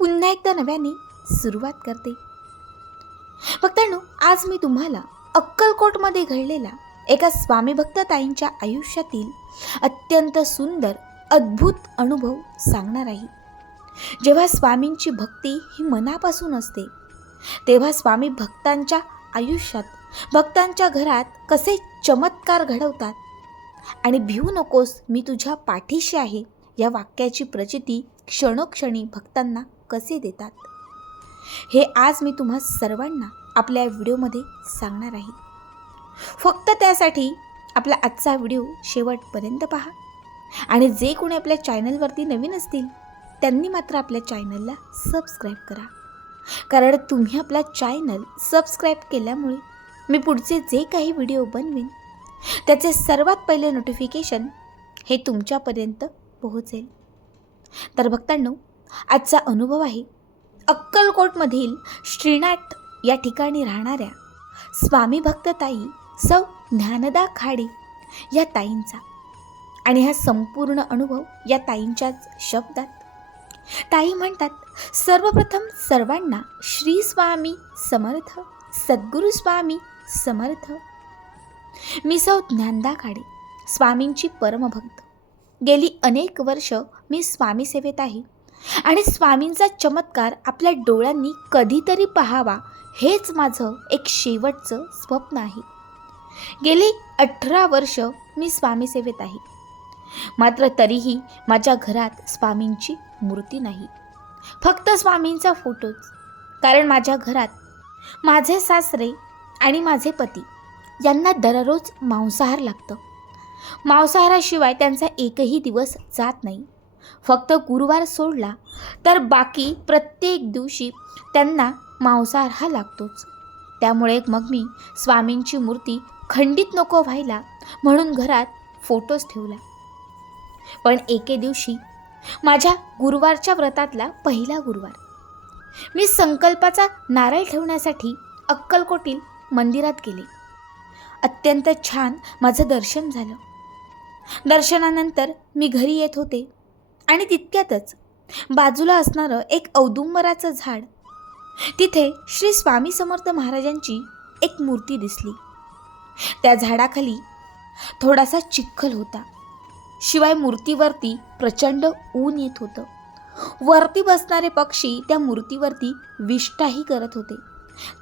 पुन्हा एकदा नव्याने सुरुवात करते. भक्तांनो आज मी तुम्हाला अक्कलकोटमध्ये घडलेला एका स्वामी भक्तताईंच्या आयुष्यातील अत्यंत सुंदर अद्भुत अनुभव सांगणार आहे. जेव्हा स्वामींची भक्ती ही मनापासून असते तेव्हा स्वामी भक्तांच्या आयुष्यात भक्तांच्या घरात कसे चमत्कार घडवतात आणि भिवू नकोस मी तुझ्या पाठीशी आहे या वाक्याची प्रचिती क्षणोक्षणी भक्तांना कसे देतात? हे आज मी तुम्हा सर्वांना आपल्या व्हिडिओमध्ये सांगणार आहे. फक्त त्यासाठी आपला आजचा व्हिडिओ शेवटपर्यंत पहा. आणि जे कोणी आपल्या चॅनलवरती नवीन असतील त्यांनी मात्र आपल्या चॅनलला सबस्क्राईब करा. कारण तुम्ही आपला चॅनल सबस्क्राईब केल्यामुळे मी पुढचे जे काही व्हिडिओ बनवीन त्याचे सर्वात पहिले नोटिफिकेशन हे तुमच्यापर्यंत पोहोचेल. तर भक्तांनो आजचा अनुभव आहे. अक्कलकोटमधील श्रीनाथ या ठिकाणी राहणाऱ्या स्वामी भक्त ताई सौ ज्ञानदा खाडे या ताईंचा. आणि हा संपूर्ण अनुभव या ताईंच्याच शब्दात. ताई म्हणतात सर्वप्रथम सर्वांना श्री स्वामी समर्थ सद्गुरू स्वामी समर्थ. मी सौ ज्ञानदा खाडे स्वामींची परमभक्त. गेली अनेक वर्ष मी स्वामी सेवेत आहे. आणि स्वामींचा चमत्कार आपल्या डोळ्यांनी कधीतरी पाहावा हेच माझं एक शेवटचं स्वप्न आहे. गेली अठरा वर्ष मी स्वामी सेवेत आहे. मात्र तरीही माझ्या घरात स्वामींची मूर्ती नाही. फक्त स्वामींचा फोटोच. कारण माझ्या घरात माझे सासरे आणि माझे पती यांना दररोज मांसाहार लागतं. मांसाहाराशिवाय त्यांचा एकही दिवस जात नाही. फक्त गुरुवार सोडला तर बाकी प्रत्येक दिवशी त्यांना मांसाहार हा लागतोच. त्यामुळे मग मी स्वामींची मूर्ती खंडित नको व्हायला म्हणून घरात फोटोज ठेवला. पण एके दिवशी माझ्या गुरुवारच्या व्रतातला पहिला गुरुवार. मी संकल्पाचा नारळ ठेवण्यासाठी अक्कलकोटील मंदिरात गेले. अत्यंत छान माझं दर्शन झालं. दर्शनानंतर मी घरी येत होते. आणि तितक्यातच बाजूला असणारं एक औदुंबराचं झाड तिथे श्री स्वामी समर्थ महाराजांची एक मूर्ती दिसली. त्या झाडाखाली थोडासा चिखल होता. शिवाय मूर्तीवरती प्रचंड ऊन येत होतं. वरती बसणारे पक्षी त्या मूर्तीवरती विष्टाही करत होते.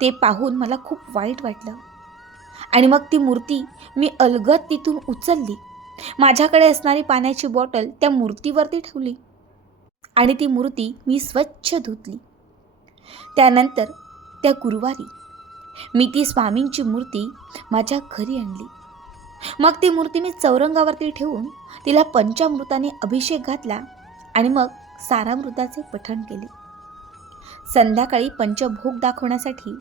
ते पाहून मला खूप वाईट वाटलं. आणि मग ती मूर्ती मी अलगद तिथून उचलली. माझ्याकडे असणारी पाण्याची बॉटल त्या मूर्तीवरती ठेवली आणि ती मूर्ती मी स्वच्छ धुतली. त्यानंतर त्या गुरुवारी मी ती स्वामींची मूर्ती माझ्या घरी आणली. मग ती मूर्ती मी चौरंगावरती ठेवून तिला पंचामृताने अभिषेक घातला आणि मग सारामृताचे पठण केले. संध्याकाळी पंचभोग दाखवण्यासाठी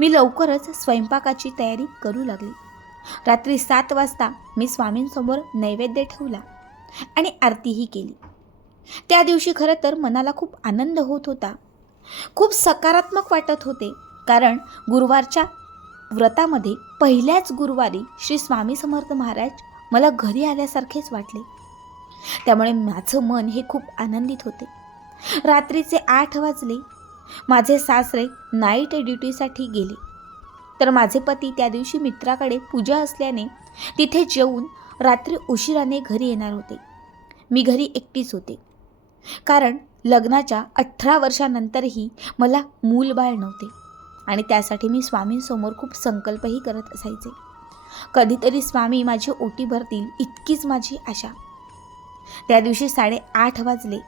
मी लवकरच स्वयंपाकाची तयारी करू लागली. रात्री सात वाजता मी स्वामींसमोर नैवेद्य ठेवला आणि आरतीही केली. त्या दिवशी खरं तर मनाला खूप आनंद होत होता. खूप सकारात्मक वाटत होते कारण गुरुवारच्या व्रतामध्ये पहिल्याच गुरुवारी श्री स्वामी समर्थ महाराज मला घरी आल्यासारखेच वाटले. त्यामुळे माझं मन हे खूप आनंदित होते. रात्रीचे आठ वाजले. माझे सासरे नाईट ड्युटीसाठी गेले. तर माझे पती त्या दिवशी मित्राकडे पूजा असल्याने तिथे जेवून रात्री उशिराने घरी येणार होते. मी घरी एकटीच होते. कारण लग्नाच्या अठरा वर्षानंतरही मला मूलबाळ नव्हते आणि त्यासाठी मी स्वामींसमोर खूप संकल्पही करत असायचे. कधीतरी स्वामी माझी ओटी भरतील इतकीच माझी आशा. त्या दिवशी साडेआठ वाजले.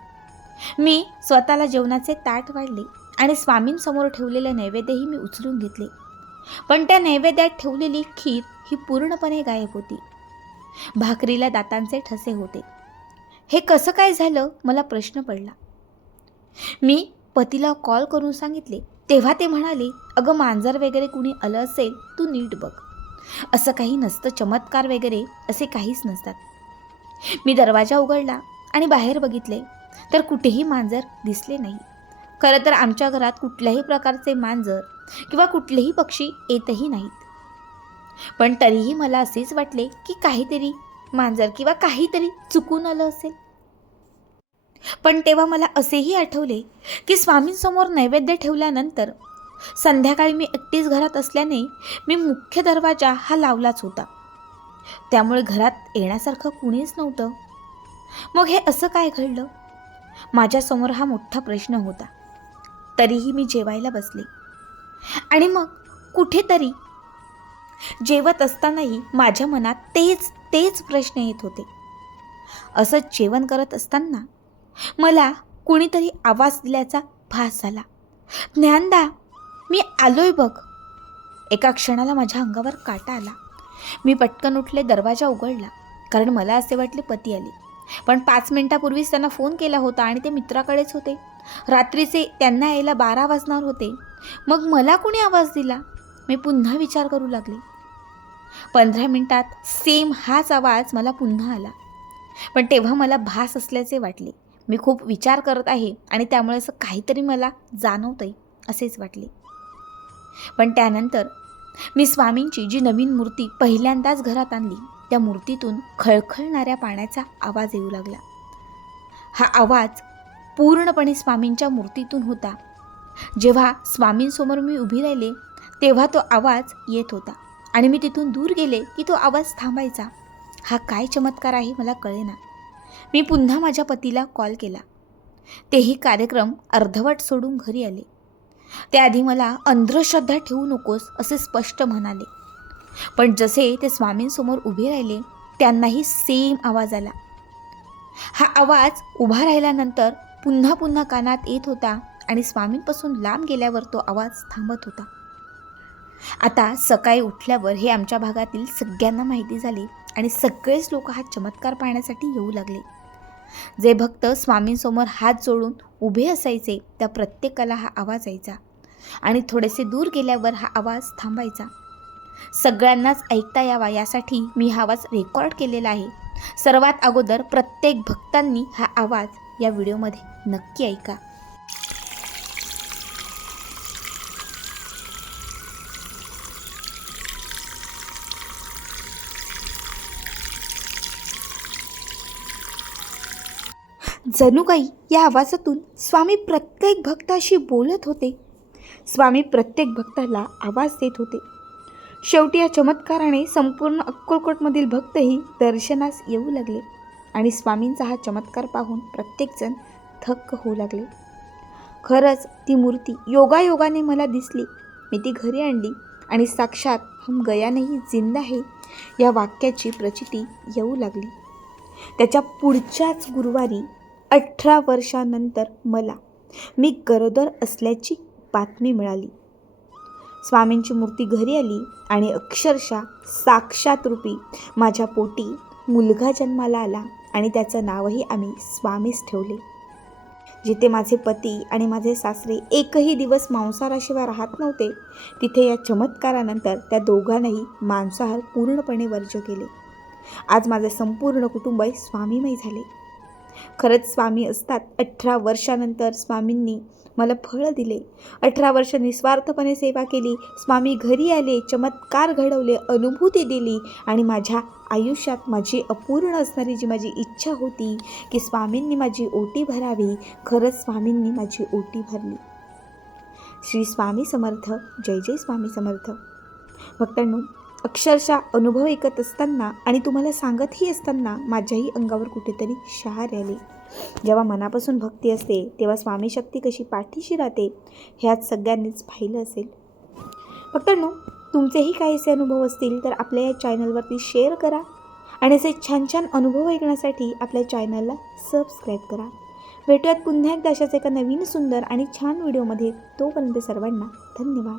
मी स्वतःला जेवणाचे ताट वाढले आणि स्वामींसमोर ठेवलेले नैवेद्यही मी उचलून घेतले. पण त्या नैवेद्यात ठेवलेली खीर ही पूर्णपणे गायब होती. भाकरीला दातांचे ठसे होते. हे कसं काय झालं? मला प्रश्न पडला. मी पतीला कॉल करून सांगितले. तेव्हा ते म्हणाले अगं मांजर वगैरे कुणी आलं असेल तू नीट बघ. असं काही नसतं चमत्कार वगैरे असे काहीच नसतात. मी दरवाजा उघडला आणि बाहेर बघितले तर कुठेही मांजर दिसले नाही. खरं तर आमच्या घरात कुठल्याही प्रकारचे मांजर किंवा कुठलेही पक्षी येतही नाहीत. पण तरीही मला असेच वाटले की काहीतरी मांजर किंवा काहीतरी चुकून आलं असेल. पण तेव्हा मला असेही आठवले की स्वामींसमोर नैवेद्य ठेवल्यानंतर संध्याकाळी मी एकटीच घरात असल्याने मी मुख्य दरवाजा हा लावलाच होता. त्यामुळे घरात येण्यासारखं कुणीच नव्हतं. मग हे असं काय घडलं? माझ्यासमोर हा मोठा प्रश्न होता. तरीही मी जेवायला बसले. आणि मग कुठेतरी जेवत असतानाही माझ्या मनात तेच तेच प्रश्न येत होते. असं जेवण करत असताना मला कुणीतरी आवाज दिल्याचा भास झाला. ज्ञानदा मी आलोय बघ. एका क्षणाला माझ्या अंगावर काटा आला. मी पटकन उठले दरवाजा उघडला कारण मला असे वाटले पती आले. पण पाच मिनिटापूर्वीच त्यांना फोन केला होता आणि ते मित्राकडेच होते. रात्रीचे त्यांना यायला बारा वाजणार होते. मग मला कोणी आवाज दिला? मी पुन्हा विचार करू लागले. पंधरा मिनिटात सेम हाच आवाज मला पुन्हा आला. पण तेव्हा मला भास असल्याचे वाटले. मी खूप विचार करत आहे आणि त्यामुळे असं काहीतरी मला जाणवतंय असेच वाटले. पण त्यानंतर मी स्वामींची जी नवीन मूर्ती पहिल्यांदाच घरात आणली त्या मूर्तीतून खळखळणाऱ्या पाण्याचा आवाज येऊ लागला. हा आवाज पूर्णपणे स्वामींच्या मूर्तीतून होता. जेव्हा स्वामींसमोर मी उभी राहिले तेव्हा तो आवाज येत होता. आणि मी तिथून दूर गेले की तो आवाज थांबायचा. हा काय चमत्कार आहे मला कळेना. मी पुन्हा माझ्या पतीला कॉल केला. तेही कार्यक्रम अर्धवट सोडून घरी आले. त्याआधी मला अंधश्रद्धा ठेवू नकोस असे स्पष्ट म्हणाले. पण जसे ते स्वामींसमोर उभे राहिले त्यांनाही सेम आवाज आला. हा आवाज उभा राहिल्यानंतर पुन्हा पुन्हा कानात येत होता आणि स्वामींपासून लांब गेल्यावर तो आवाज थांबत होता. आता सकाळी उठल्यावर हे आमच्या भागातील सगळ्यांना माहिती झाली आणि सगळेच लोक हा चमत्कार पाहण्यासाठी येऊ लागले. जे भक्त स्वामींसमोर हात जोडून उभे असायचे त्या प्रत्येकाला हा आवाज यायचा आणि थोडेसे दूर गेल्यावर हा आवाज थांबायचा. सगळ्यांनाच ऐकता यावा यासाठी मी हा आवाज रेकॉर्ड केलेला आहे. सर्वात अगोदर प्रत्येक भक्तांनी हा आवाज या व्हिडिओमध्ये नक्की ऐका. जणू काही या आवाजातून स्वामी प्रत्येक भक्ताशी बोलत होते. स्वामी प्रत्येक भक्ताला आवाज देत होते. शेवटी या चमत्काराने संपूर्ण अक्कलकोटमधील भक्तही दर्शनास येऊ लागले आणि स्वामींचा हा चमत्कार पाहून प्रत्येकजण थक्क होऊ लागले. खरंच ती मूर्ती योगायोगाने मला दिसली. मी ती घरी आणली आणि साक्षात हम गया नाही जिंदा आहे या वाक्याची प्रचिती येऊ लागली. त्याच्या पुढच्याच गुरुवारी अठरा वर्षानंतर मला मी गरोदर असल्याची बातमी मिळाली. स्वामींची मूर्ती घरी आली आणि अक्षरशः साक्षात रूपी माझ्या पोटी मुलगा जन्माला आला आणि त्याचं नावही आम्ही स्वामीच ठेवले. जिथे माझे पती आणि माझे सासरे एकही दिवस मांसाहाराशिवाय राहत नव्हते तिथे या चमत्कारानंतर त्या दोघांनाही मांसाहार पूर्णपणे वर्ज केले. आज माझे संपूर्ण कुटुंब स्वामीमय झाले. खरंच स्वामी असतात. अठरा वर्षानंतर स्वामींनी मला फळं दिले. अठरा वर्ष निस्वार्थपणे सेवा केली. स्वामी घरी आले चमत्कार घडवले अनुभूती दिली आणि माझ्या आयुष्यात माझी अपूर्ण असणारी जी माझी इच्छा होती की स्वामींनी माझी ओटी भरावी खरंच स्वामींनी माझी ओटी भरली. श्री स्वामी समर्थ. जय जय स्वामी समर्थ. भक्तांनो अक्षरशः अनुभव ऐकत असताना आणि तुम्हाला सांगतही असताना माझ्याही अंगावर कुठेतरी शहार आली. जेव्हा मनापासून भक्ती असते तेव्हा स्वामी शक्ती कशी पाठीशी राहते हे आज सगळ्यांनीच पाहिलं असेल. भक्तांनो तुमचेही काही असे अनुभव असतील तर आपल्या या चॅनलवरती शेअर करा आणि असे छान छान अनुभव ऐकण्यासाठी आपल्या चॅनलला सबस्क्राईब करा. भेटूयात पुन्हा एकदा अशाच एका नवीन सुंदर आणि छान व्हिडिओमध्ये. तोपर्यंत सर्वांना धन्यवाद.